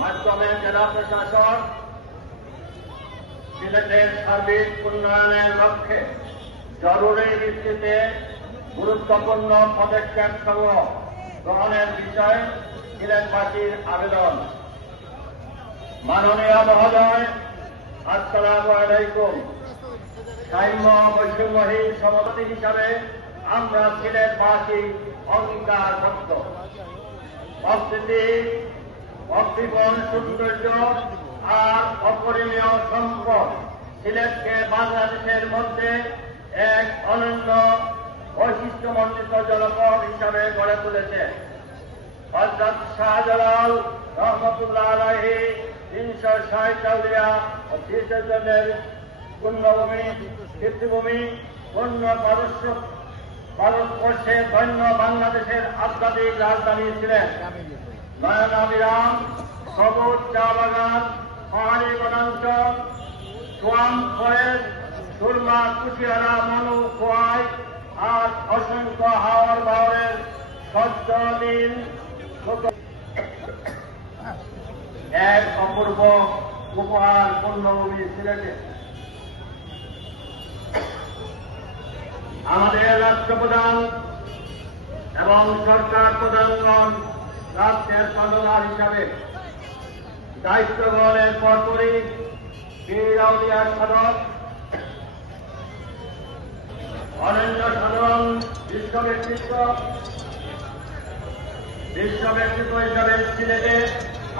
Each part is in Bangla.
মাধ্যমে জেলা প্রশাসন, সিলেটের সার্বিক উন্নয়নের লক্ষ্যে জরুরি ভিত্তিতে গুরুত্বপূর্ণ পদক্ষেপ সমূহ গ্রহণের বিষয়ে সিলেটবাসীর আবেদন। মাননীয় মহোদয়, আসসালামু আলাইকুম। সাম্য বৈষম্যহীন সমাপতি হিসাবে আমরা সিলেটবাসী অঙ্গীকারবদ্ধ অস্থিতি অক্ষিপণ সৌন্দর্য আর অপরিমেয় সম্পদ সিলেটকে বাংলাদেশের মধ্যে এক অনন্য বৈশিষ্ট্যমণ্ডিত জনপদ হিসাবে গড়ে তুলেছে। হজরত শাহজালাল রহমতুল্লাহ আলাহি তিনশো ষাট চাউলিয়া তীর্থজনের পুণ্যভূমি, কীর্তিভূমি পূর্ণ পারস্য ভারতবর্ষে ধন্য বাংলাদেশের আধ্যাত্মিক রাজধানী ছিলেন। সবুজ চা বাগান পাহাড়ি বনাঞ্চল সোয়াম সুরমা কুচিয়ারা মনু, খোয়াই, আর অসংখ্য হাওয়ার বাওয়ারের স্বচ্ছ নীল এক অপূর্ব উপহার পূর্ণভূমি সিলেটে। আমাদের রাষ্ট্রপ্রধান এবং সরকার প্রধানগণ রাষ্ট্রের পালনার হিসাবে দায়িত্ব গ্রহণের পরপরই বীর আউলিয়ার সদর, অনন্য সাধারণ বিশ্ব ব্যক্তিত্ব হিসাবে সিলেটে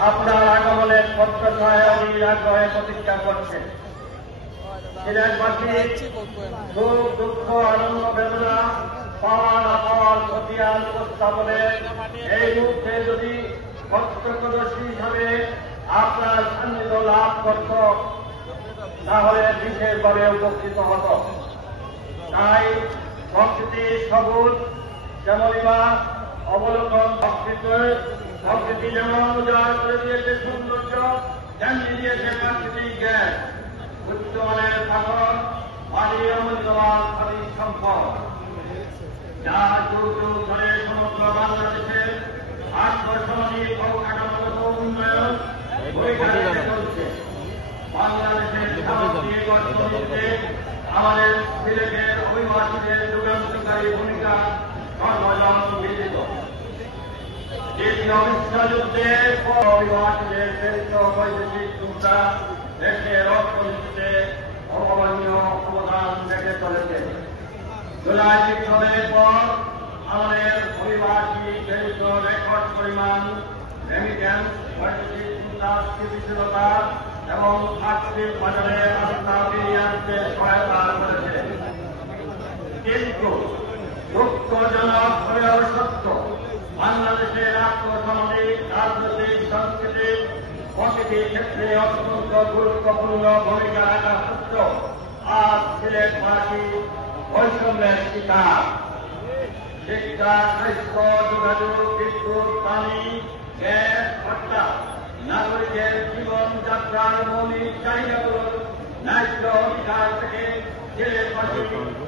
আপনার আগমনের প্রত্যাশায় অধীর আগ্রহে প্রতীক্ষা করছে। সিলেটবাসী, সুখ, দুঃখ, আনন্দ, বেদনা পাওয়ার খতিয়ান উপস্থাপনে এই মুহূর্তে যদি প্রত্যক্ষদর্শী হিসাবে আপনার সান্নিধ্য লাভ করত, তাহলে বিশেষভাবে উপকৃত হত। তাই সবুজ অবলোকন যেমন উজাড় করে দিয়েছে সৌন্দর্য, তেমনি দিয়েছে প্রাকৃতিক উচ্চমানের অমূল্যবান খনিজ সম্পদ। যা যুগ যুগ ধরে সমগ্র বাংলাদেশের আত্মসমানিক অবকাঠামোগত উন্নয়ন পরিচালিত চলছে। বাংলাদেশের সামগ্রিক অর্থনীতিতে আমাদের সিলেটের অভিবাসীদের যুগান্তকারী ভূমিকা সর্বজন বিদিত অভিবাসীদের প্রেরিত বৈদেশিক চিন্তা দেশের অর্থনীতিতে অভাবনীয় অবদান রেখে চলেছে জুলাই পর আমাদের অভিবাসী প্রেরিত রেকর্ড পরিমাণ স্থিতিশীলতা এবং আর্থিক বাজারে আস্থা ফিরিয়ে আনতে সহায়তা করেছে। কিন্তু দুঃখজনক হলেও সত্য, বাংলাদেশের আত্মসামাজিক রাজনৈতিক, সাংস্কৃতিক প্রকৃতি ক্ষেত্রে অত্যন্ত গুরুত্বপূর্ণ ভূমিকা রাখা সত্ত্বেও আজ সিলেটবাসী শিকার শিক্ষা স্বাস্থ্য যোগাযোগ, বিদ্যুৎ, পানি, গ্যাস অর্থাৎ নাগরিকের জীবনযাত্রার মৌলিক চাহিদাগুলোর ন্যায্য অধিকার থেকে সিলেটবাসী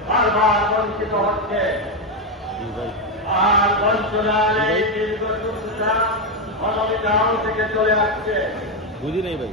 বারবার বঞ্চিত হচ্ছে। আর বঞ্চনার এই দীর্ঘ অনবিধান থেকে চলে আসছে। বুঝি নাই ভাই।